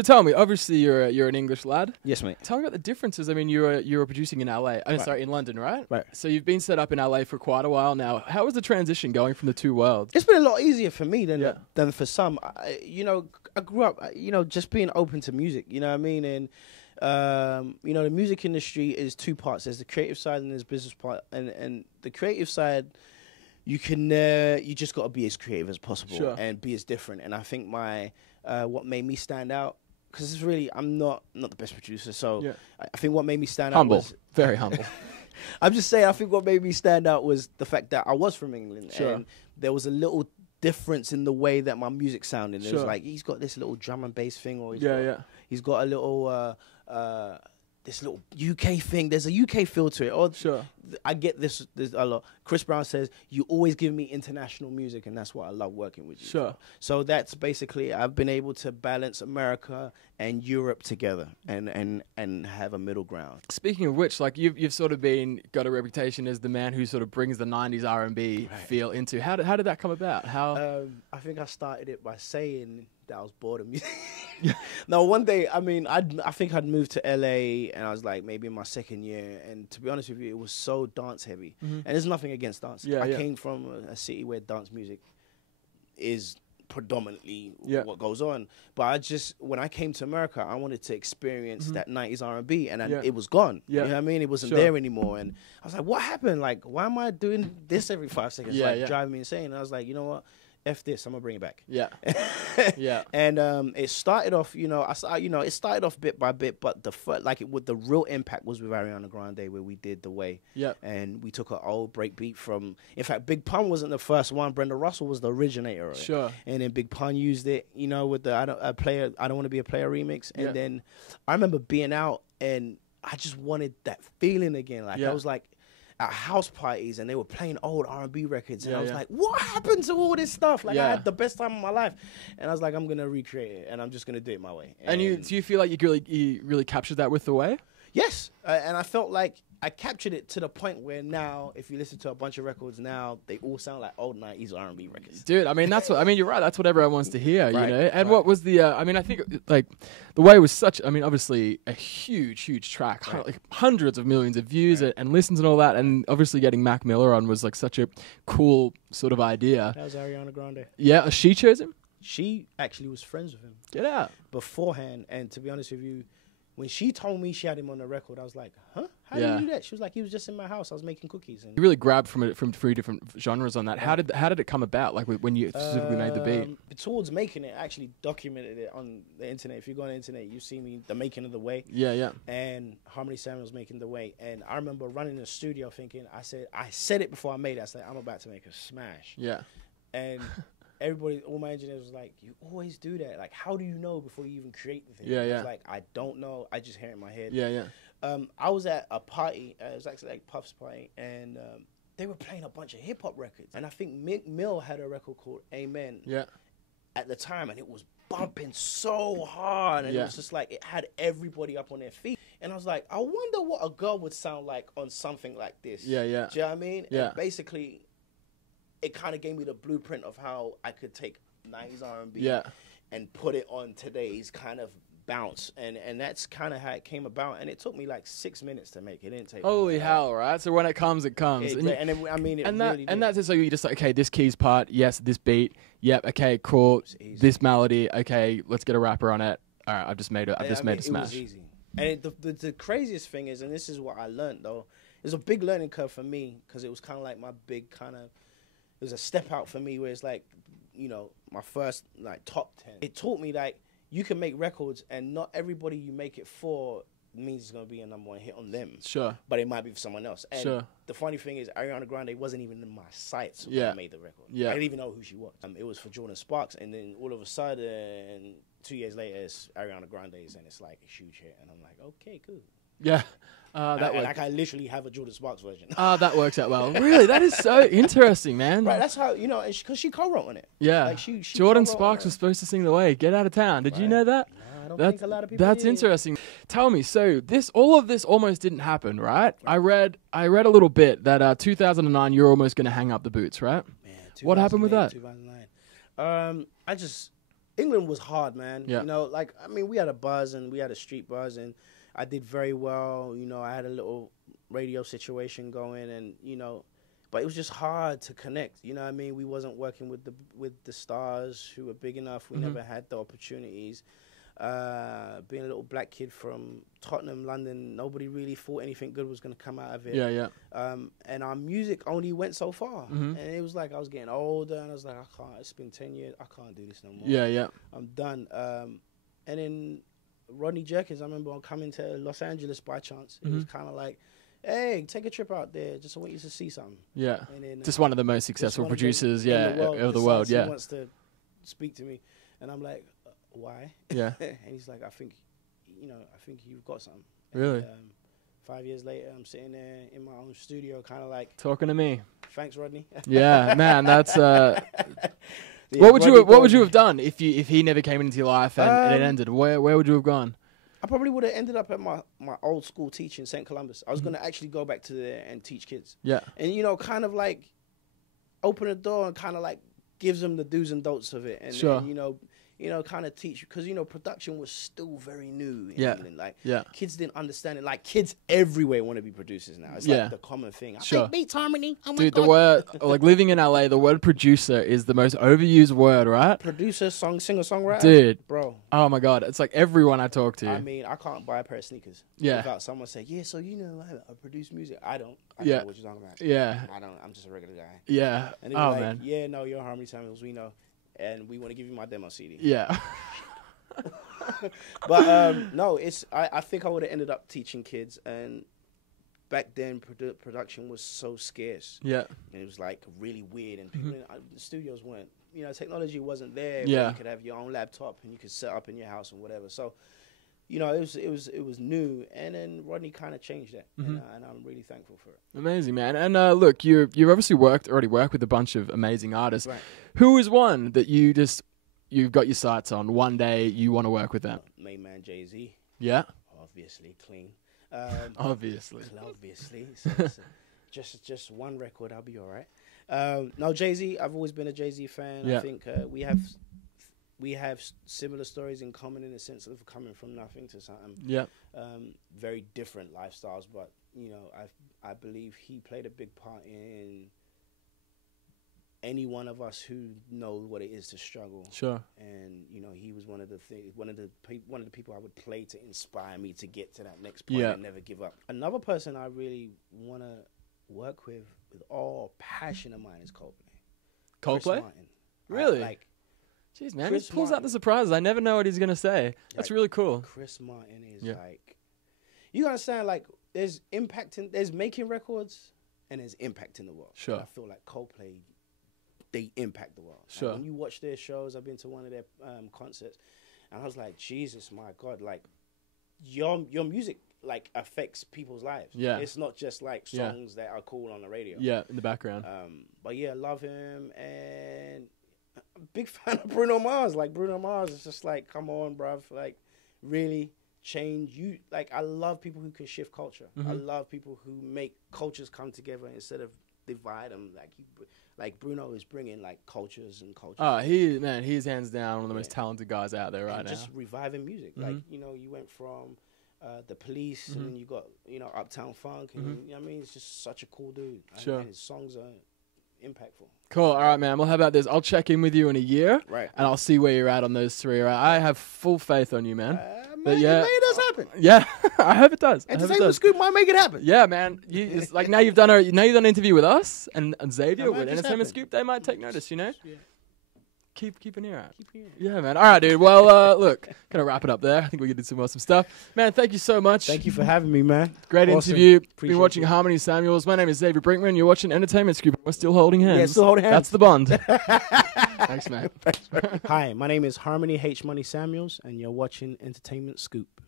So tell me, obviously you're an English lad. Yes, mate. Tell me about the differences. I mean, you were producing in LA. I'm sorry, in London, right? Right. So you've been set up in LA for quite a while now. How was the transition going from the two worlds? It's been a lot easier for me Yeah. than for some. I grew up, just being open to music. You know what I mean? And the music industry is two parts. There's the creative side and there's business part. And the creative side, you just got to be as creative as possible and be as different. And I think what made me stand out, because it's really, I'm not the best producer, so I think what made me stand out was... Very humble. I'm just saying, I think what made me stand out was the fact that I was from England, and there was a little difference in the way that my music sounded. It was like, he's got this little drum and bass thing, or he's got a little... this little UK thing. There's a UK feel to it. Or I get this a lot. Chris Brown says, you always give me international music, and that's what I love working with you. Sure. So that's basically, I've been able to balance America and Europe together and have a middle ground. Speaking of which, like you've sort of got a reputation as the man who sort of brings the 90s R&B feel into. How did that come about? I think I started it by saying that I was bored of music. No, one day, I mean, I think I'd moved to LA, and I was like maybe in my second year, and to be honest with you, it was so dance heavy. And there's nothing against dance. I came from a city where dance music is predominantly what goes on, but when I came to America, I wanted to experience that 90s R&B, and it was gone. You know what I mean? It wasn't there anymore, and I was like, what happened? Like, why am I doing this every 5 seconds? Driving me insane. And I was like, you know what? F this, I'm gonna bring it back. And it started off, it started off bit by bit, but the real impact was with Ariana Grande, where we did The Way. And we took an old breakbeat from, in fact, Big Pun wasn't the first one. Brenda Russell was the originator of it. And then Big Pun used it, with the I don't want to be a player remix. And then I remember being out, and I just wanted that feeling again. Like I was like at house parties, and they were playing old R&B records, and I was like, what happened to all this stuff? Like, I had the best time of my life, and I was like, I'm gonna recreate it, and I'm just gonna do it my way. And do you feel like you really captured that with The Way? Yes, and I felt like I captured it to the point where now, if you listen to a bunch of records now, they all sound like old 90s R&B records. Dude, I mean, you're right. That's what everyone wants to hear, you know? And what was the, I think, like, The Way was obviously a huge track. Like, hundreds of millions of views and listens and all that. And obviously getting Mac Miller on was, like, such a cool sort of idea. That was Ariana Grande. Yeah, she chose him? She actually was friends with him. Get out. Beforehand, and to be honest with you, when she told me she had him on the record, I was like, huh? How did you do that? She was like, he was just in my house. I was making cookies. And you really grabbed from 3 different genres on that. How did it come about, like when you specifically made the beat? Towards making it, I actually documented it on the internet. If you go on the internet, you see me, the making of The Way. And Harmony Samuel's making The Way. And I remember running in the studio thinking, I said it before I made it. I said, I'm about to make a smash. And everybody, all my engineers was like, you always do that. Like, how do you know before you even create the thing? I was like, I don't know. I just hear it in my head. I was at a party. It was actually like Puff's party. And they were playing a bunch of hip-hop records. And I think Mick Mill had a record called Amen at the time. And it was bumping so hard. And it was just like, it had everybody up on their feet. And I was like, I wonder what a girl would sound like on something like this. Do you know what I mean? And basically, it kind of gave me the blueprint of how I could take 90s R&B and put it on today's kind of bounce. And that's kind of how it came about. And it took me like 6 minutes to make it. It didn't take Holy hell, right? So when it comes, it comes. That's it. So you just like, okay, this keys part, yes, this beat, yep, okay, cool. This melody, okay, let's get a rapper on it. All right, I've just made a smash. It was easy. And the craziest thing is, and this is what I learned though, it was a big learning curve for me, because it was kind of like my big kind of, it was a step out for me, where it's like, my first like top 10. It taught me like you can make records, and not everybody you make it for means it's gonna be a #1 hit on them. But it might be for someone else. And the funny thing is, Ariana Grande wasn't even in my sights when I made the record. I didn't even know who she was. It was for Jordan Sparks, and then all of a sudden, 2 years later, it's Ariana Grande's, and it's like a huge hit. And I'm like, okay, cool. I literally have a Jordan Sparks version. That works out well. Really, that is so interesting, man. Right, that's how, because she co-wrote on it. Like she Jordan Sparks was supposed to sing The Way. Get out of town. Did you know that? No, I don't think a lot of people That's did. Interesting. Tell me, so all of this almost didn't happen, right? I read a little bit that 2009 you're almost going to hang up the boots, right? Man, what happened with that? 2009. England was hard, man. Yeah. You know, like, I mean, we had a buzz and we had a street buzz, and I did very well. You know, I had a little radio situation going, and, you know, but it was just hard to connect. You know what I mean? We wasn't working with the stars who were big enough. We never had the opportunities. Being a little black kid from Tottenham, London, nobody really thought anything good was going to come out of it. Yeah. And our music only went so far. And it was like I was getting older, and I was like, I can't. It's been 10 years. I can't do this no more. Yeah. I'm done. And then Rodney Jerkins, I remember coming to Los Angeles by chance. It was kind of like, hey, take a trip out there. Just want you to see something. Yeah. And then, just one of the most successful producers, of the world. He wants to speak to me, and I'm like, why? Yeah. And he's like, I think you've got something. Really? And, 5 years later, I'm sitting there in my own studio, kind of like talking to me. Thanks, Rodney. Yeah, man, that's. Yeah, what would you have done if he never came into your life and it ended? Where would you have gone? I probably would have ended up at my old school teaching, St. Columbus. I was going to actually go back to there and teach kids. Yeah. And, you know, kind of like open a door and kind of like gives them the do's and don'ts of it. And, sure. And, you know, kind of teach, because, you know, production was still very new in England. Like, kids didn't understand it. Like, kids everywhere want to be producers now. It's like the common thing. Sure. Beats, harmony. Oh my Dude, God. the word, like, living in LA, the word producer is the most overused word, right? Producer, singer-songwriter. Dude. Bro. Oh, my God. It's like everyone I talk to. I mean, I can't buy a pair of sneakers without someone saying, yeah, so, you know, I produce music. I don't know what you're talking about. Yeah. I'm just a regular guy. Yeah. And man. Yeah, no, you're Harmony Samuels. We know. And we want to give you my demo CD. Yeah. But no, I think I would have ended up teaching kids, and back then production was so scarce. Yeah. And it was like really weird, and people the studios weren't, you know, technology wasn't there. Yeah. Where you could have your own laptop and you could set up in your house and whatever. So, you know, it was new, and then Rodney kind of changed that, and I'm really thankful for it. Amazing, man. And look, you've obviously already worked with a bunch of amazing artists. Right. Who is one that you've got your sights on? One day you want to work with them. Main man Jay-Z. Yeah. Obviously, clean. Obviously. So just one record, I'll be all right. No, Jay-Z. I've always been a Jay-Z fan. Yeah. I think we have similar stories in common in the sense of coming from nothing to something. Yeah. Very different lifestyles, but you know, I believe he played a big part in any one of us who know what it is to struggle. Sure. And you know, he was one of the people I would play to inspire me to get to that next point and never give up. Another person I really want to work with all passion of mine is Coldplay. Coldplay? Martin. Really? Jeez, man, Chris he pulls Martin. out the surprises. I never know what he's gonna say. That's really cool. Chris Martin is like, you understand, like, there's making records and there's impact in the world. Sure. And I feel like Coldplay, they impact the world. Sure. Like, when you watch their shows, I've been to one of their concerts, and I was like, Jesus, my God, like, your music like affects people's lives. Yeah. It's not just like songs that are cool on the radio. Yeah, in the background. But yeah, love him, and I'm a big fan of Bruno Mars. Like, Bruno Mars is just like, come on, bruv, like, really change you. Like, I love people who can shift culture. I love people who make cultures come together instead of divide them. Like Bruno is bringing like cultures and cultures. Oh, he's hands down one of the most talented guys out there right now. Just reviving music. Like, you know, you went from the Police, and then you got, you know, Uptown Funk, and you know what I mean, it's just such a cool dude. Sure. And his songs are impactful. Cool. All right, man. Well, how about this? I'll check in with you in a year, Right. and I'll see where you're at on those three. Right? I have full faith on you, man. Man, maybe it does happen. Yeah, I hope it does. Entertainment Scoop might make it happen. Yeah, man. It's like now you've done an interview with us and Xavier with Entertainment happen. Scoop. They might take notice, you know. Yeah. Keep an ear out. Yeah, man. All right, dude. Well, look, gonna wrap it up there. I think we can do some awesome stuff, man. Thank you so much. Thank you for having me, man. Great Awesome. interview. Appreciate Been watching you. Harmony Samuels. My name is Xavier Brinkman. You're watching Entertainment Scoop. We're still holding hands. Yeah, still holding hands. That's the bond. Thanks, man. Hi, my name is Harmony H. Money Samuels, and you're watching Entertainment Scoop.